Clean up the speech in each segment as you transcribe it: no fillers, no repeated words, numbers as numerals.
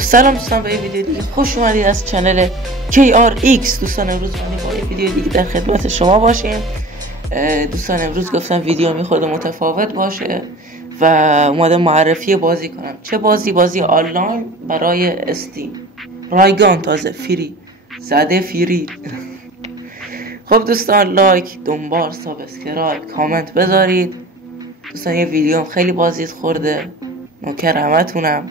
سلام دوستان، به یه ویدیو دیگه خوش اومدید از چنل KRX. دوستان امروز با یه ویدیو دیگه در خدمت شما باشیم. دوستان امروز گفتم ویدیو میخواد متفاوت باشه و اومدم معرفی بازی کنم. چه بازی آنلاین برای استیم، رایگان، تازه فری زده فری. خب دوستان، لایک، دنبال، سابسکرایب، کامنت بذارید. دوستان یه ویدیو خیلی بازیت خورده، نوکر همتونم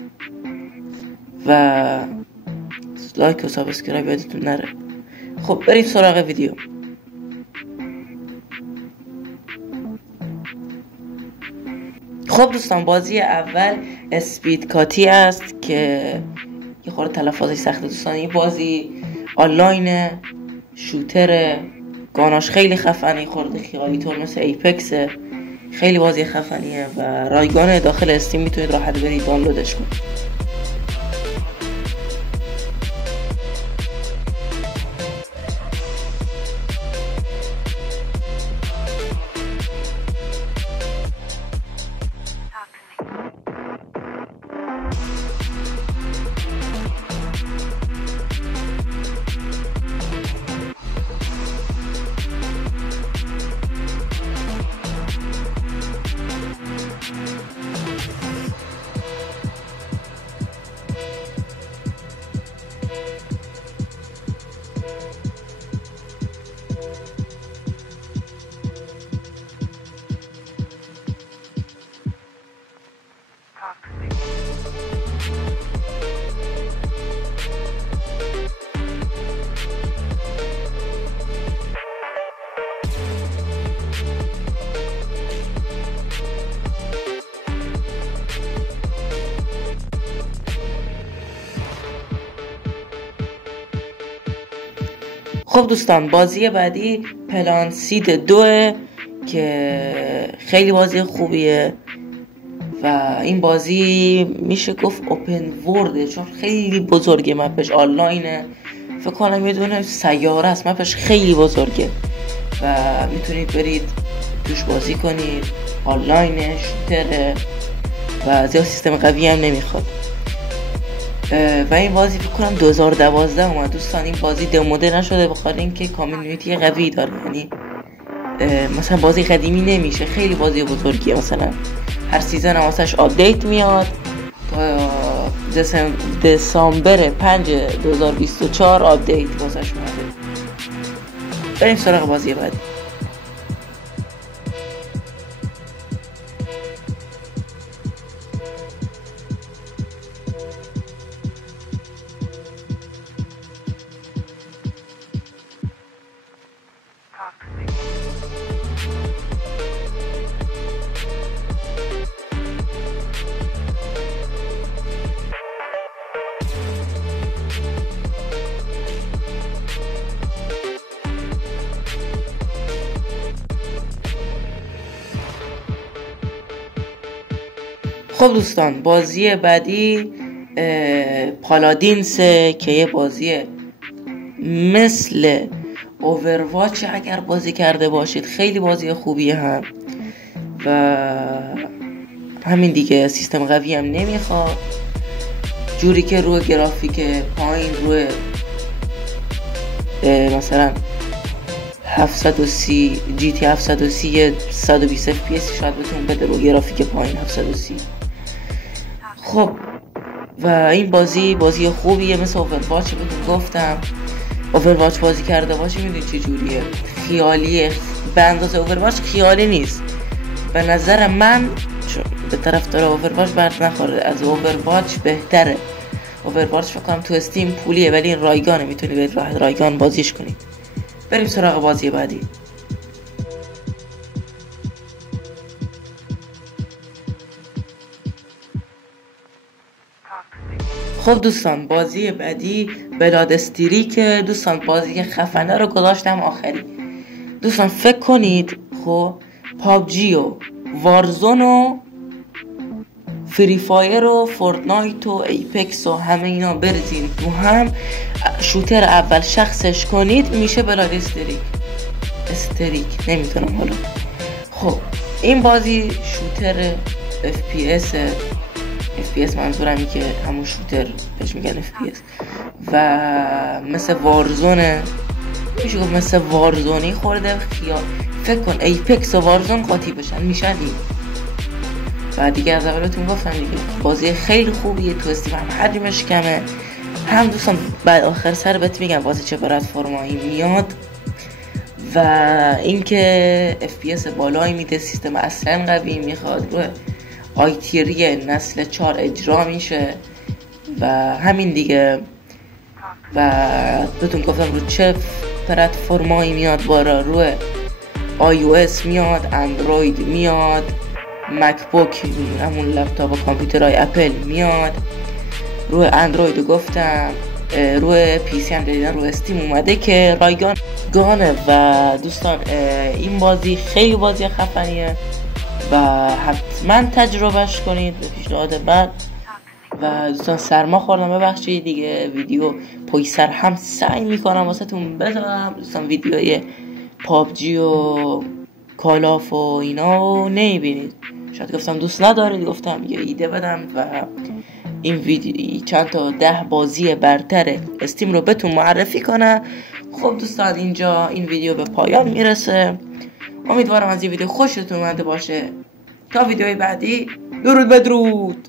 و لایک و سابسکرایب یادتون نره. خب بریم سراغ ویدیو. خب دوستان، بازی اول اسپید کاتی است که یه خورده تلفظش سخته دوستان. این بازی آنلاین شوتر، گاناش خیلی خفنی، خورده خیالی طور مثل ایپکسه، خیلی بازی خفنیه و رایگان داخل استیم، میتونید راحت برید دانلودش کنید. خب دوستان، بازی بعدی پلان سید 2 که خیلی بازی خوبیه و این بازی میشه گفت اوپن ورده، چون خیلی بزرگه، مپش آنلاینه، فکر کنم یه دونه سیاره است، مپش خیلی بزرگه و میتونید برید توش بازی کنید. آنلاینه، شوتره و زیاد سیستم قوی هم نمیخواد و این بازی فکر کنم 2012 اومد دوستان. این بازی دموده نشده بخاطر اینکه کامیونیتی قوی داره، یعنی مثلا بازی قدیمی نمیشه، خیلی بازی بزرگیه. مثلا هر سیزن هم واسش آپدیت میاد تا دسامبر 5 2024 آپدیت واسش اومده. بریم سراغ بازی بعدی. خب دوستان، بازی بعدی پالادینسه که یه بازی مثل اوورواچ، اگر بازی کرده باشید خیلی بازی خوبیه هم و همین دیگه، سیستم قوی هم نمیخواد، جوری که روی گرافیک پایین، روی مثلا 730 جی تی 730 120 اف پی اس شاید بتون بده با گرافیک پایین 730. خب و این بازی خوبیه، مثل اوورواچ بهتون گفتم. اوورواچ بازی کرده باشی میدونی چه جوریه، خیالیه، به اندازه اوورواچ خیالی نیست به نظر من، چون به طرف داره اوورواچ برد نخوره، از اوورواچ بهتره. اوورواچ فکر کنم تو استیم پولیه ولی این رایگانه، میتونی برید راحت رایگان بازیش کنید. بریم سراغ بازی بعدی. خب دوستان، بازی بعدی بلاد استریک. دوستان بازی خفنه رو گذاشتم آخری. دوستان فکر کنید خب پابجی و وارزون و فری فایر و فورتنایت و ایپکس و همه اینا بریزین تو هم، شوتر اول شخصش کنید، میشه بلاد استریک نمیدونم حالا. خب این بازی شوتر FPS FPS منظورمی که همون شوتر بهش میگن FPS و مثل وارزونه، میشه گفت مثل وارزونی خورده خیال. فکر کن ایپکس و وارزون قاطی بشن میشن این. و دیگه از اولتون گفتم دیگه بازی خیلی خوبیه، تو استیم هم حجمش کمه. هم دوستان بعد آخر سر بهت میگم واسه چه پلتفرمایی میاد و اینکه FPS بالایی میده، سیستم اصلا قوی میخواد، روی آیتیری نسل 4 اجرا میشه و همین دیگه. و بهتون گفتم رو چه پلتفرمایی میاد، بارا روی iOS میاد، اندروید میاد، مکبوک همون لپتاپ و کامپیوترهای اپل میاد، روی اندروید گفتم، روی پی سی هم دیدن روی استیم اومده که رایگان گانه. و دوستان این بازی خیلی بازی خفنیه و حتما تجربهش کنید به پیشنهاد من. و دوستان سرما خوردم ببخشید دیگه، ویدیو پای سر هم سعی میکنم واسه تون بذارم دوستان، ویدیوی پابجی و کالاف و اینا رو نمیبینید، شاید گفتم دوست ندارید، گفتم یه ایده بدم و این ویدیو چند تا 10 بازی برتر استیم رو بهتون معرفی کنه. خب دوستان اینجا این ویدیو به پایان میرسه، امیدوارم از این ویدیو خوشتون اومده باشه. تا ویدیوی بعدی درود بدرود.